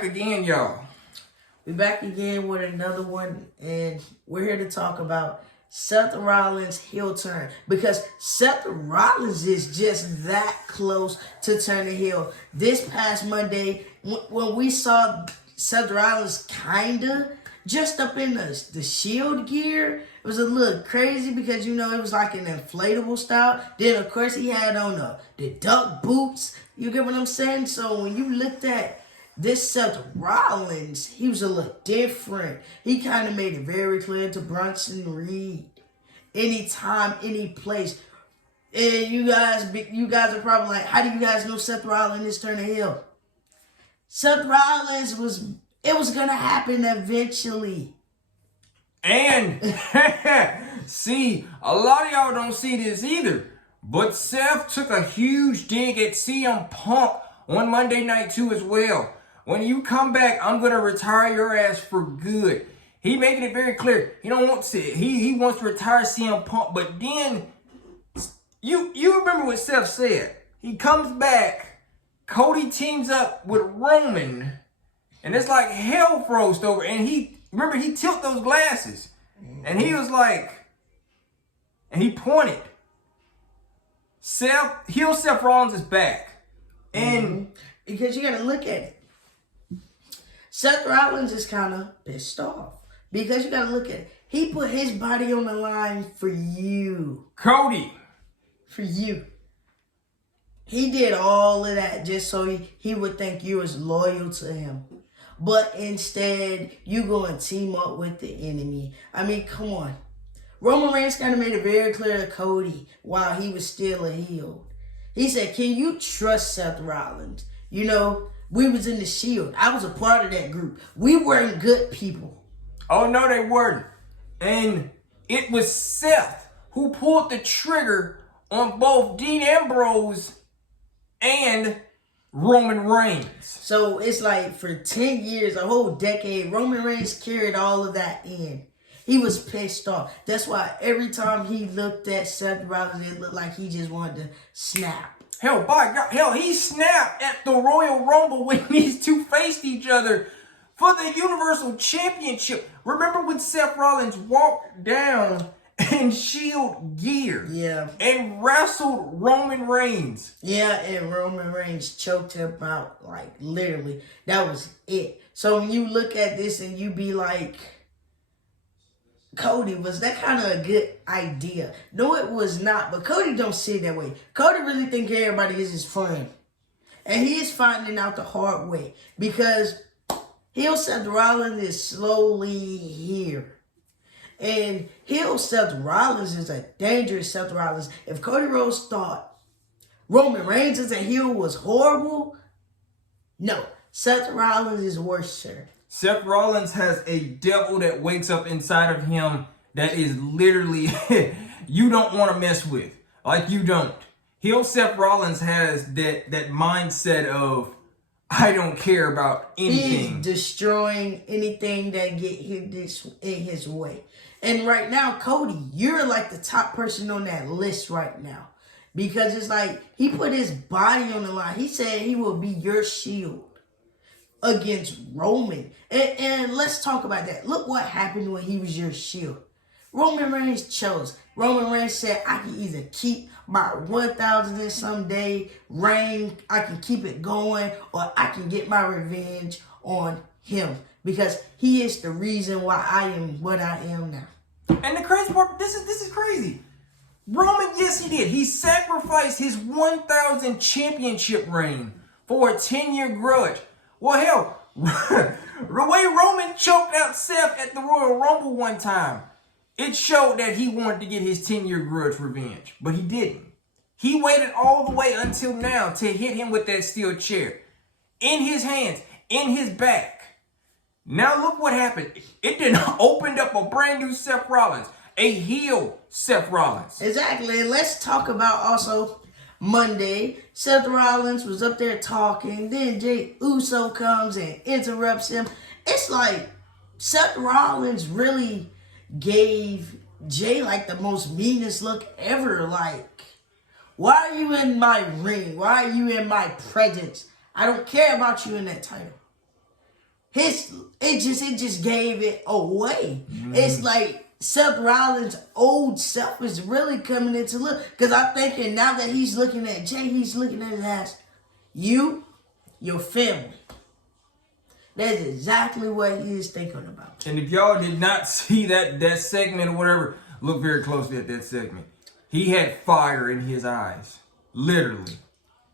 back again, y'all. We back again with another one, and we're here to talk about Seth Rollins' heel turn, because Seth Rollins is just that close to turning heel. This past Monday, when we saw Seth Rollins kinda just up in the Shield gear, it was a little crazy because, you know, it was like an inflatable style. Then, of course, he had on the duck boots. You get what I'm saying? So when you looked at this Seth Rollins, he was a little different. He kind of made it very clear to Bronson Reed, anytime, any place. And you guys are probably like, how do you guys know Seth Rollins is turning heel? Seth Rollins it was gonna happen eventually. And see, a lot of y'all don't see this either, but Seth took a huge dig at CM Punk on Monday night too as well. When you come back, I'm gonna retire your ass for good. He making it very clear. He don't want to. He wants to retire CM Punk, but then you remember what Seth said. He comes back. Cody teams up with Roman, and it's like hell froze over. And he tilted those glasses, and he was like, and he pointed. Seth Rollins is back, and because you gotta look at it. Seth Rollins is kind of pissed off because you gotta look at it. He put his body on the line for you, Cody. For you. He did all of that just so he would think you was loyal to him. But instead, you go and team up with the enemy. I mean, come on. Roman Reigns kind of made it very clear to Cody while he was still a heel. He said, can you trust Seth Rollins? You know, we was in the Shield. I was a part of that group. We weren't good people. Oh, no, they weren't. And it was Seth who pulled the trigger on both Dean Ambrose and Roman Reigns. So it's like for 10 years, a whole decade, Roman Reigns carried all of that in. He was pissed off. That's why every time he looked at Seth Rollins, it looked like he just wanted to snap. Hell, by God, he snapped at the Royal Rumble when these two faced each other for the Universal Championship. Remember when Seth Rollins walked down in Shield gear, and wrestled Roman Reigns? Yeah, and Roman Reigns choked him out, like literally. That was it. So when you look at this and you be like, Cody, was that kind of a good idea? No, it was not. But Cody don't see it that way. Cody really think everybody is his friend. And he is finding out the hard way. Because heel Seth Rollins is slowly here. And heel Seth Rollins is a dangerous Seth Rollins. If Cody Rhodes thought Roman Reigns as a heel was horrible, no. Seth Rollins is worse, sir. Seth Rollins has a devil that wakes up inside of him that is literally you don't want to mess with. Like you don't. Heel Seth Rollins has that mindset of I don't care about anything. He's destroying anything that get in his way. And right now, Cody, you're like the top person on that list right now. Because it's like he put his body on the line. He said he will be your shield against Roman. And let's talk about that. Look what happened when he was your shield. Roman Reigns chose. Roman Reigns said, I can either keep my 1,000 and some day reign, I can keep it going, or I can get my revenge on him. Because he is the reason why I am what I am now. And the crazy part, this is crazy. Roman, yes, he did. He sacrificed his 1,000 championship reign for a 10-year grudge. Well, hell, the way Roman choked out Seth at the Royal Rumble one time, it showed that he wanted to get his 10-year grudge revenge, but he didn't. He waited all the way until now to hit him with that steel chair in his hands, in his back. Now look what happened. It then opened up a brand new Seth Rollins, a heel Seth Rollins. Exactly. And let's talk about also Monday. Seth Rollins was up there talking. Then Jey Uso comes and interrupts him. It's like Seth Rollins really gave Jey like the most meanest look ever. Like, why are you in my ring? Why are you in my presence? I don't care about you in that title. it just gave it away. It's like Seth Rollins' old self is really coming into look. Because I'm thinking now that he's looking at Jey, he's looking at it as you, your family. That's exactly what he is thinking about. And if y'all did not see that segment or whatever, look very closely at that segment. He had fire in his eyes. Literally.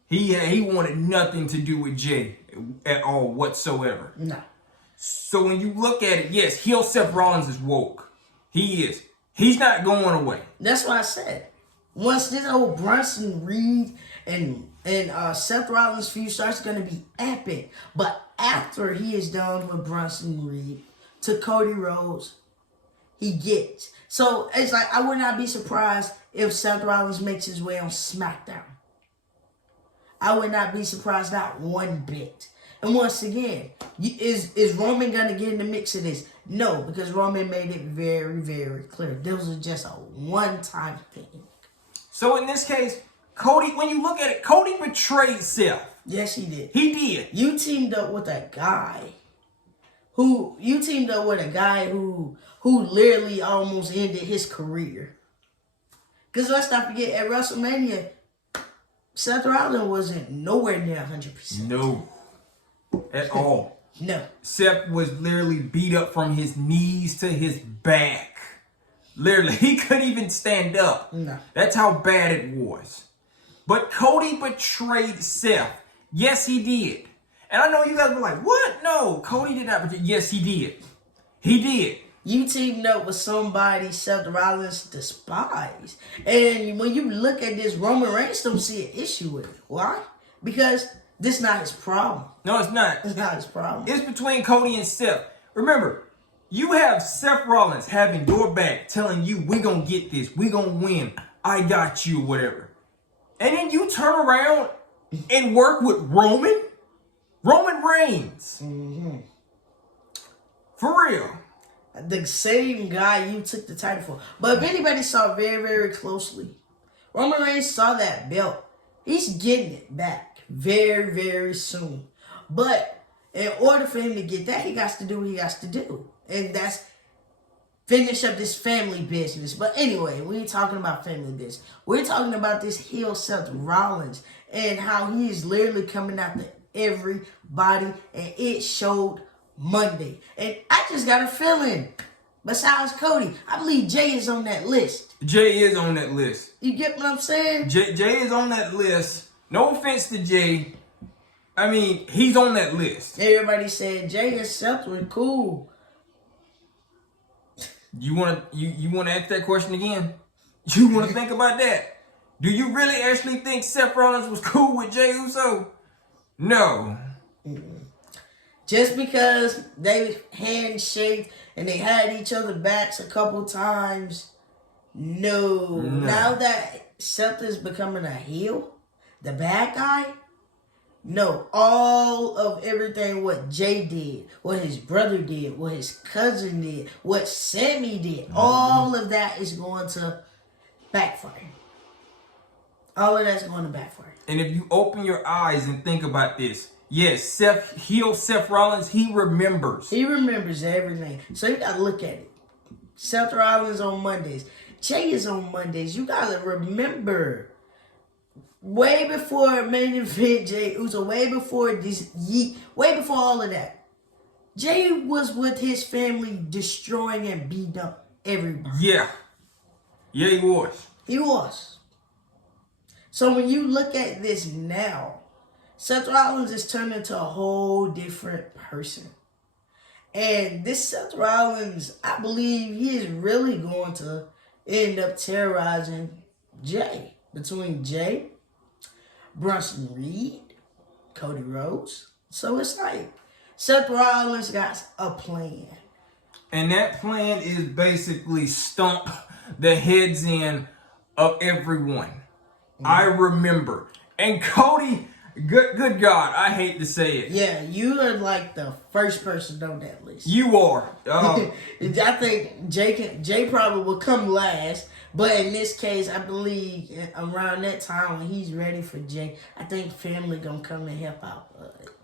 He wanted nothing to do with Jey at all whatsoever. No. So when you look at it, yes, heel Seth Rollins is woke. He is. He's not going away. That's what I said. Once this whole Bronson-Reed and Seth Rollins feud starts, going to be epic. But after he is done with Bronson-Reed to codyrhodes, he gets. So it's like I would not be surprised if Seth Rollins makes his way on SmackDown. I would not be surprised, not one bit. And once again, is Roman going to get in the mix of this? No, because Roman made it very, very clear. This was just a one-time thing. So in this case, Cody, when you look at it, Cody betrayed Seth. Yes, he did. He did. You teamed up with a guy who literally almost ended his career. Because let's not forget, at WrestleMania, Seth Rollins wasn't nowhere near 100%. No. At all. No. Seth was literally beat up from his knees to his back. Literally, he couldn't even stand up. No. That's how bad it was. But Cody betrayed Seth. Yes, he did. And I know you guys were like, what? No, Cody did not betray. Yes, he did. He did. You teamed up with somebody Seth Rollins despised. And when you look at this, Roman Reigns don't see an issue with it. Why? Because this is not his problem. No, it's not. It's not his problem. It's between Cody and Seth. Remember, you have Seth Rollins having your back, telling you, we're going to get this. We're going to win. I got you, whatever. And then you turn around and work with Roman Reigns. Mm-hmm. For real. The same guy you took the title for. But if anybody saw very, very closely, Roman Reigns saw that belt. He's getting it back very, very soon. But in order for him to get that, he got to do what he has to do. And that's finish up this family business. But anyway, we ain't talking about family business. We're talking about this heel Seth Rollins and how he is literally coming after everybody. And it showed Monday. And I just got a feeling, besides Cody, I believe Jey is on that list. Jey is on that list. You get what I'm saying? Jey is on that list. No offense to Jey. I mean, he's on that list. Everybody said Jey and Seth were cool. You want to ask that question again? You want to think about that? Do you really actually think Seth Rollins was cool with Jey Uso? No. Just because they handshake and they had each other backs a couple times, no. Now that Seth is becoming a heel, the bad guy, no. All of everything what Jey did, what his brother did, what his cousin did, what Sammy did, all of that is going to backfire. All of that's going to backfire. And if you open your eyes and think about this, yes, Seth Rollins, he remembers. He remembers everything. So you got to look at it. Seth Rollins on Mondays. Jey is on Mondays. You got to remember, way before main event Jey Uso, way before all of that, Jey was with his family destroying and beating up everybody. Yeah. Yeah, he was. He was. So when you look at this now, Seth Rollins is turned into a whole different person. And this Seth Rollins, I believe he is really going to end up terrorizing Jey. Between Jey, Bronson-Reed, codyrhodes. So it's like Seth Rollins got a plan. And that plan is basically stomp the heads in of everyone. I remember. And Cody, good God, I hate to say it. Yeah, you are like the first person on that list. You are. I think Jey probably will come last, But in this case, I believe around that time when he's ready for Jey, I think family gonna come and help out.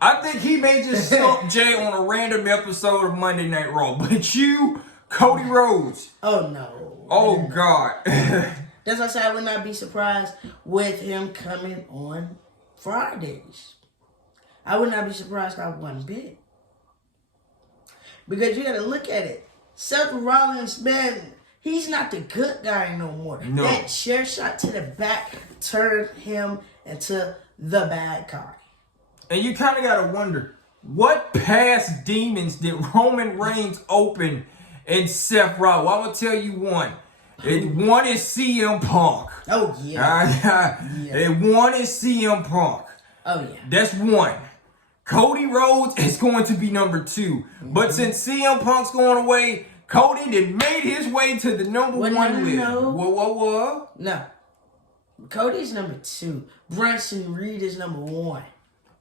I think he may just stump Jey on a random episode of Monday Night Raw. But you, Cody Rhodes. Oh no. Oh God. That's why I said I would not be surprised with him coming on Fridays. I would not be surprised not one bit. Because you gotta look at it. Seth Rollins, man, he's not the good guy no more. No. That chair shot to the back turned him into the bad guy. And you kind of got to wonder, what past demons did Roman Reigns open in Seth Rollins? Well, I'm going to tell you one. One is CM Punk. Oh, yeah. And one is CM Punk. Oh, yeah. That's one. Cody Rhodes is going to be number 2. But since CM Punk's going away, Cody did made his way to the number 1 list. What? No. Cody's number 2. Bronson Reed is number 1.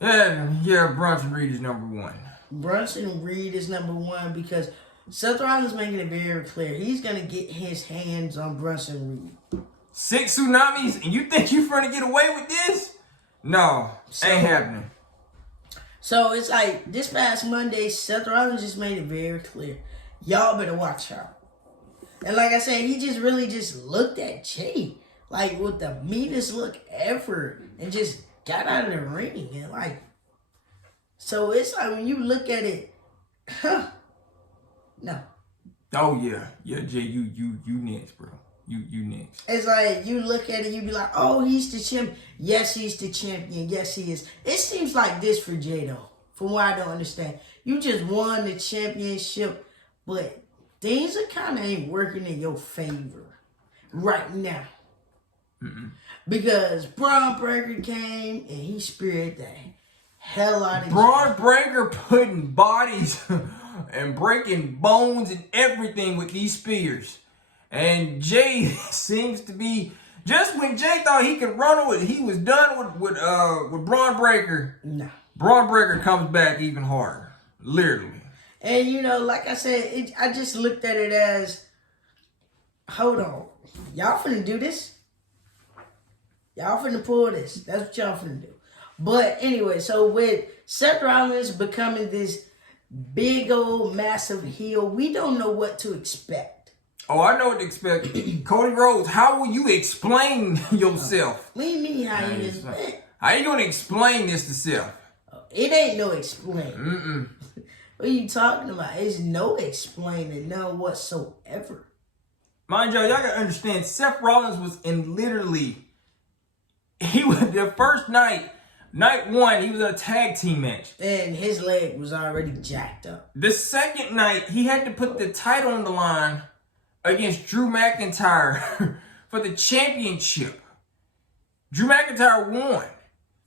Yeah, Bronson Reed is number 1. Bronson Reed is number 1 because Seth Rollins making it very clear. He's going to get his hands on Bronson Reed. 6 tsunamis, and you think you're going to get away with this? No, ain't happening. So it's like this past Monday, Seth Rollins just made it very clear. Y'all better watch out. And like I said, he just really just looked at Jey like with the meanest look ever and just got out of the ring. And like, so it's like when you look at it, no. Oh yeah, Jey, you next, bro. You next. It's like you look at it, you be like, oh, he's the champion. Yes, he's the champion. Yes, he is. It seems like this for Jey though, from what I don't understand. You just won the championship, but things are kind of ain't working in your favor right now. Because Braun Breaker came and he speared the hell out of Braun Breaker putting bodies and breaking bones and everything with these spears. And Jey seems to be, just when Jey thought he could run with it, he was done with Braun Breaker. No. Braun Breaker comes back even harder. Literally. And you know, like I said, I just looked at it as, hold on. Y'all finna do this? Y'all finna pull this. That's what y'all finna do. But anyway, so with Seth Rollins becoming this big old massive heel, we don't know what to expect. Oh, I know what to expect. Cody Rhodes, how will you explain yourself? What do you mean how you explain? How you gonna explain this to Seth? It ain't no explain. What are you talking about? It's no explaining, none whatsoever. Mind y'all gotta understand, Seth Rollins was in literally, he was the first night 1, he was in a tag team match. And his leg was already jacked up. The second night, he had to put the title on the line against Drew McIntyre for the championship. Drew McIntyre won.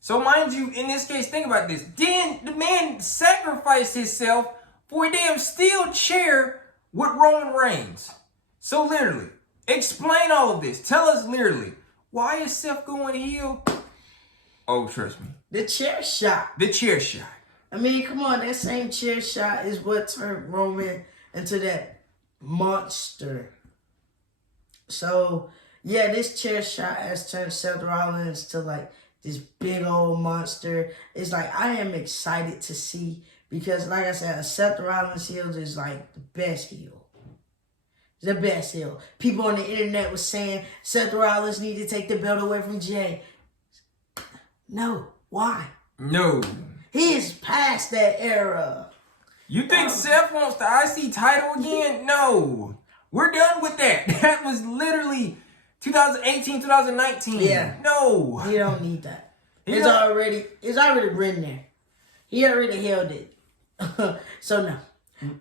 So mind you, in this case, think about this. Then the man sacrificed himself for a damn steel chair with Roman Reigns. So literally, explain all of this. Tell us literally, why is Seth going heel? Oh, trust me. The chair shot. The chair shot. I mean, come on, that same chair shot is what turned Roman into that monster. So, yeah, this chair shot has turned Seth Rollins to like this big old monster. It's like, I am excited to see because, like I said, Seth Rollins heel is like the best heel. The best heel. People on the internet was saying Seth Rollins need to take the belt away from Jey. No. Why? No. He is past that era. You think Seth wants the IC title again? No. We're done with that. That was literally 2018, 2019. Yeah. No. He don't need that. It's already written there. He already held it. So no.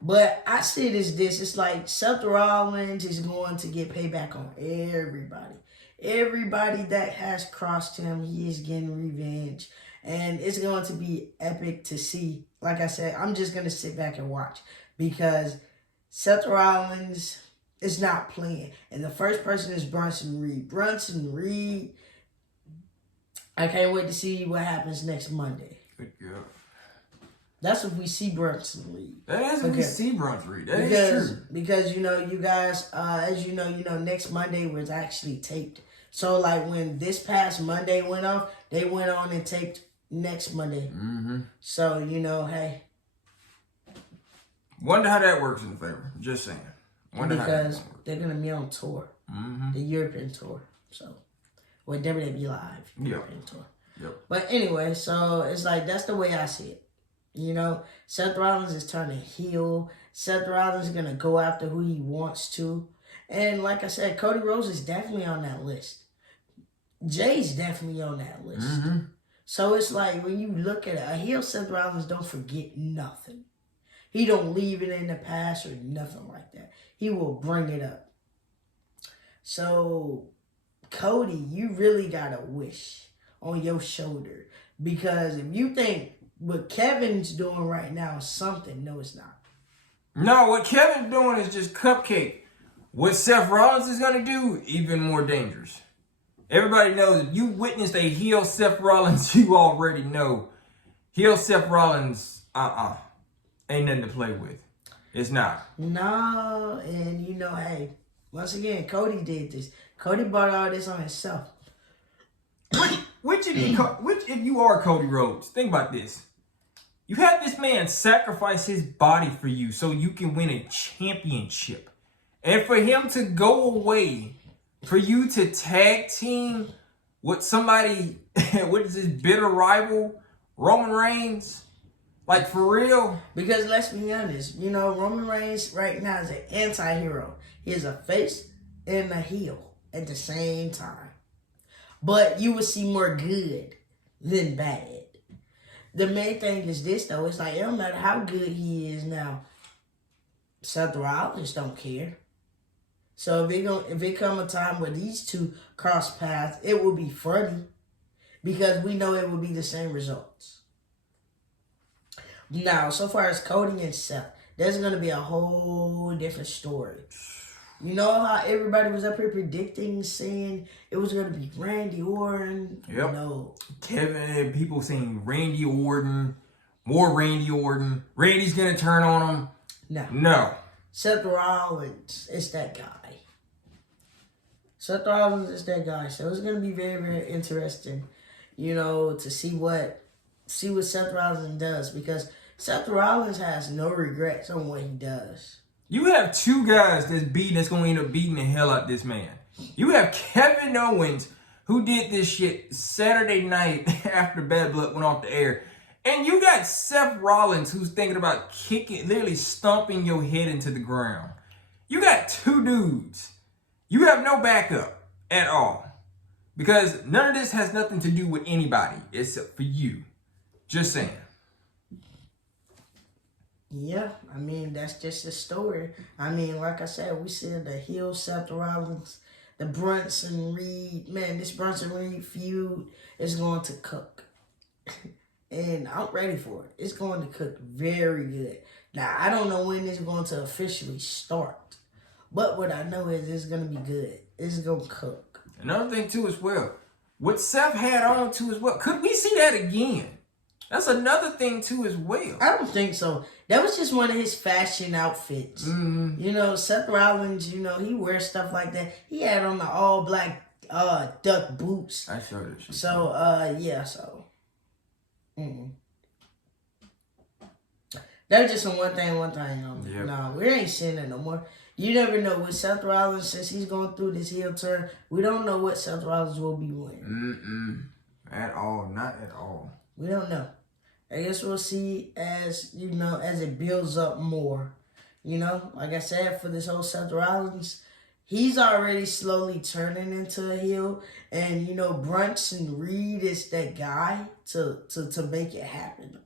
But I see it as this. It's like Seth Rollins is going to get payback on everybody. Everybody that has crossed him, he is getting revenge. And it's going to be epic to see. Like I said, I'm just going to sit back and watch. Because Seth Rollins is not playing. And the first person is Bronson Reed. Bronson Reed, I can't wait to see what happens next Monday. Good girl. That's if we see Bronson Reed. That is if we see Bronson Reed. That is true. Because, you guys, as you know, next Monday was actually taped. So, like, when this past Monday went off, they went on and taped next Monday. Mm-hmm. So, hey. Wonder how that works in the favor. Just saying. Wonder because they're going to be on tour. Mm-hmm. The European tour. So, or WWE Live. European tour. Yep. But anyway, so it's like, that's the way I see it. Seth Rollins is turning heel. Seth Rollins is going to go after who he wants to. And like I said, codyrhodes is definitely on that list. Jey's definitely on that list. Mm-hmm. So it's like, when you look at it, a heel Seth Rollins don't forget nothing. He don't leave it in the past or nothing like that. He will bring it up. So, Cody, you really got a wish on your shoulder. Because if you think what Kevin's doing right now is something, no, it's not. No, what Kevin's doing is just cupcake. What Seth Rollins is going to do, even more dangerous. Everybody knows, if you witnessed a heel Seth Rollins, you already know. Heel Seth Rollins, ain't nothing to play with. It's not. No, and hey, once again, Cody did this. Cody brought all this on himself. Which if you are Cody Rhodes, think about this. You had this man sacrifice his body for you so you can win a championship. And for him to go away, for you to tag team with somebody, what is this, bitter rival, Roman Reigns? Like, for real? Because let's be honest, Roman Reigns right now is an anti-hero. He is a face and a heel at the same time. But you will see more good than bad. The main thing is this, though. It's like, it don't matter how good he is now. Seth Rollins don't care. So if it come a time where these two cross paths, it will be funny. Because we know it will be the same results. Now, so far as Cody and Seth, there's going to be a whole different story. You know how everybody was up here predicting, saying it was going to be Randy Orton? Yep. No. Kevin, people saying Randy Orton, more Randy Orton. Randy's going to turn on him. No. Seth Rollins is that guy. Seth Rollins is that guy. So it's going to be very, very interesting, to see what Seth Rollins does. Because Seth Rollins has no regrets on what he does. You have two guys that's going to end up beating the hell out of this man. You have Kevin Owens, who did this shit Saturday night after Bad Blood went off the air. And you got Seth Rollins, who's thinking about literally stomping your head into the ground. You got two dudes. You have no backup at all. Because none of this has nothing to do with anybody except for you. Just saying. Yeah, that's just the story. Like I said, we said the heel Seth Rollins, the Bronson Reed. Man, this Bronson Reed feud is going to cook. And I'm ready for it. It's going to cook very good. Now, I don't know when it's going to officially start. But what I know is it's going to be good. It's going to cook. Another thing, too, as well. What Seth had on, too, as well. Could we see that again? That's another thing, too, as well. I don't think so. That was just one of his fashion outfits. Mm-hmm. Seth Rollins, he wears stuff like that. He had on the all-black duck boots. I showed it. So, yeah, so. That's just some one thing. Yep. No, we ain't seeing it no more. You never know with Seth Rollins, since he's going through this heel turn, we don't know what Seth Rollins will be wearing. At all. Not at all. We don't know. I guess we'll see as it builds up more. Like I said, for this whole Seth Rollins, he's already slowly turning into a heel. And, Bronson Reed is that guy to make it happen.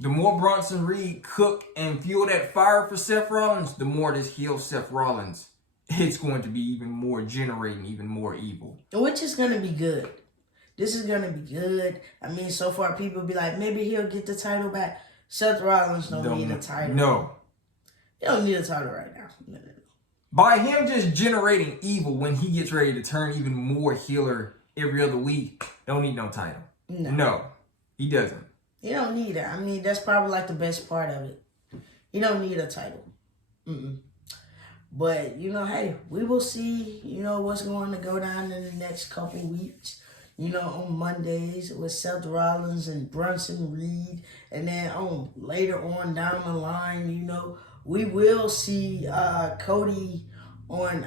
The more Bronson Reed cook and fuel that fire for Seth Rollins, the more this heel Seth Rollins, it's going to be even more generating, even more evil. Which is going to be good. This is going to be good. So far people be like, maybe he'll get the title back. Seth Rollins don't need a title. No. He don't need a title right now. No. By him just generating evil when he gets ready to turn even more healer every other week, don't need no title. No. No, he doesn't. You don't need it. I mean, that's probably like the best part of it. You don't need a title. But, you know, hey, we will see, you know, what's going to go down in the next couple weeks. You know, on Mondays with Seth Rollins and Reed. And then later on down the line, you know, we will see Cody on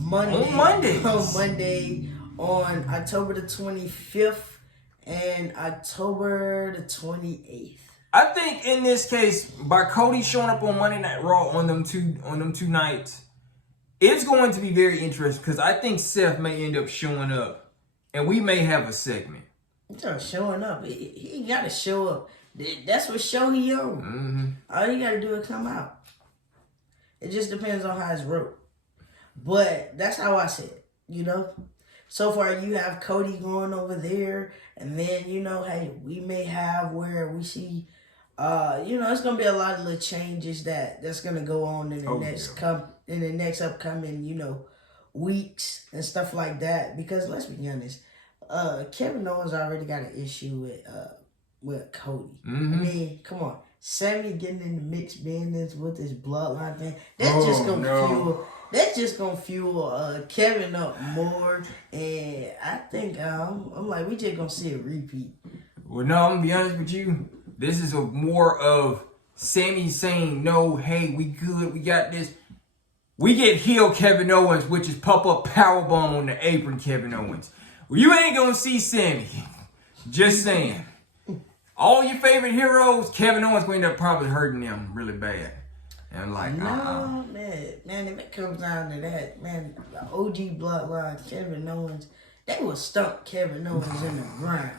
Monday. On Mondays. On Monday on October the 25th and October the 28th. I think in this case, by Cody showing up on Monday Night Raw on them two nights, it's going to be very interesting because I think Seth may end up showing up, and we may have a segment. He's showing up. He got to show up. That's what show he on. All you got to do is come out. It just depends on how it's wrote. But that's how I see it, you know. So far, you have Cody going over there, and then, you know, hey, we may have where we see, you know, it's gonna be a lot of little changes that's gonna go on in the next upcoming, you know, weeks and stuff like that. Because let's be honest, Kevin Owens already got an issue with Cody. I mean, come on, Sammy getting in the mixed business with his bloodline thing. That's just gonna fuel. That's just gonna fuel Kevin up more, and I think I'm like, we just gonna see a repeat. Well, no, I'm gonna be honest with you. This is more of Sammy saying, "No, hey, we good, we got this." We get heel Kevin Owens, which is pop-up powerbomb on the apron Kevin Owens. Well, you ain't gonna see Sammy. Just saying. All your favorite heroes, Kevin Owens gonna end up probably hurting them really bad. And I'm like, no, man, if it comes down to that, man, the OG bloodline, Kevin Owens, they will stump Kevin Owens in the ground.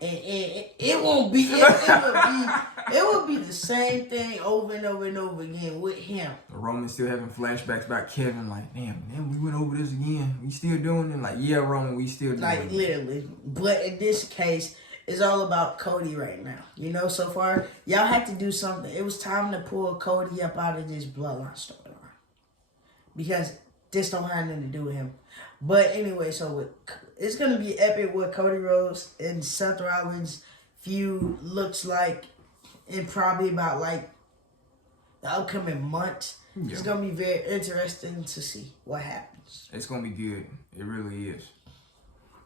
And it won't be, it will be the same thing over and over and over again with him. Roman's still having flashbacks about Kevin, like, damn, we went over this again. We still doing it? Like, yeah, Roman, we still doing it. Like, literally. But in this case, it's all about Cody right now. You know, so far, y'all had to do something. It was time to pull Cody up out of this bloodline storyline. Because this don't have nothing to do with him. But anyway, so it's going to be epic what codyrhodes and Seth Rollins feud looks like in probably about like the upcoming months. Yeah. It's going to be very interesting to see what happens. It's going to be good. It really is.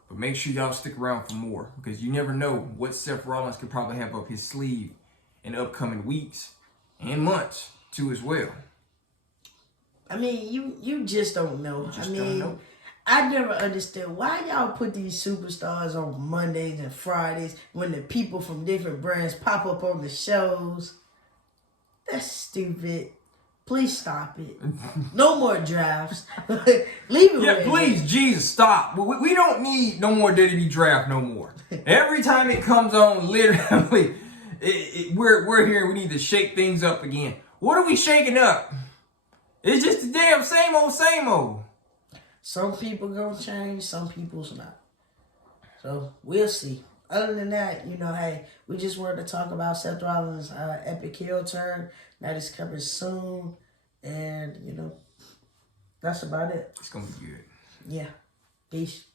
But make sure y'all stick around for more, because you never know what Seth Rollins could probably have up his sleeve in upcoming weeks and months too as well. I mean, you just don't know. I never understood why y'all put these superstars on Mondays and Fridays when the people from different brands pop up on the shows. That's stupid. Please stop it. No more drafts. Leave it. Yeah, please, Jesus, stop. We don't need no more WWE draft no more. Every time it comes on, literally, we're here. We need to shake things up again. What are we shaking up? It's just the damn same old, same old. Some people gonna change, some people's not. So we'll see. Other than that, you know, hey, we just wanted to talk about Seth Rollins' epic heel turn. That is coming soon. And, you know, that's about it. It's going to be good. Yeah. Peace.